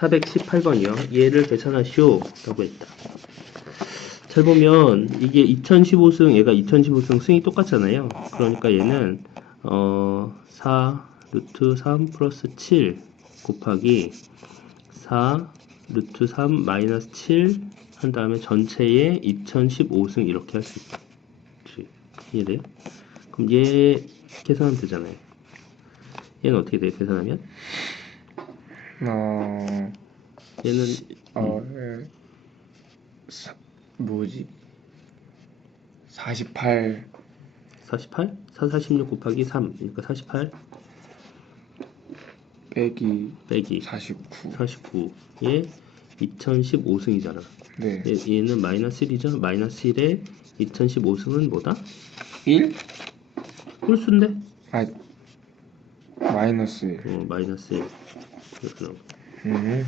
418번이요. 얘를 계산하시오. 라고 했다. 잘 보면 이게 2015승 얘가 2015승 승이 똑같잖아요. 그러니까 얘는 어, 4 루트 3 플러스 7 곱하기 4 루트 3 마이너스 7 한 다음에 전체의 2015승 이렇게 할 수 있다. 이해돼요? 그럼 얘 계산하면 되잖아요. 얘는 어떻게 돼요? 계산하면? 어, 얘는 어, 에, 사, 뭐지? 48 48? 4, 46 곱하기 3 그러니까 48 빼기 빼기 49. 49에 2015승이잖아. 네. 얘, 는 마이너스 1이죠. 마이너스 1에 2015승은 뭐다? 1? 홀수인데? 아, 마이너스 1. 어, 마이너스 1. 이렇게 나오고. 음.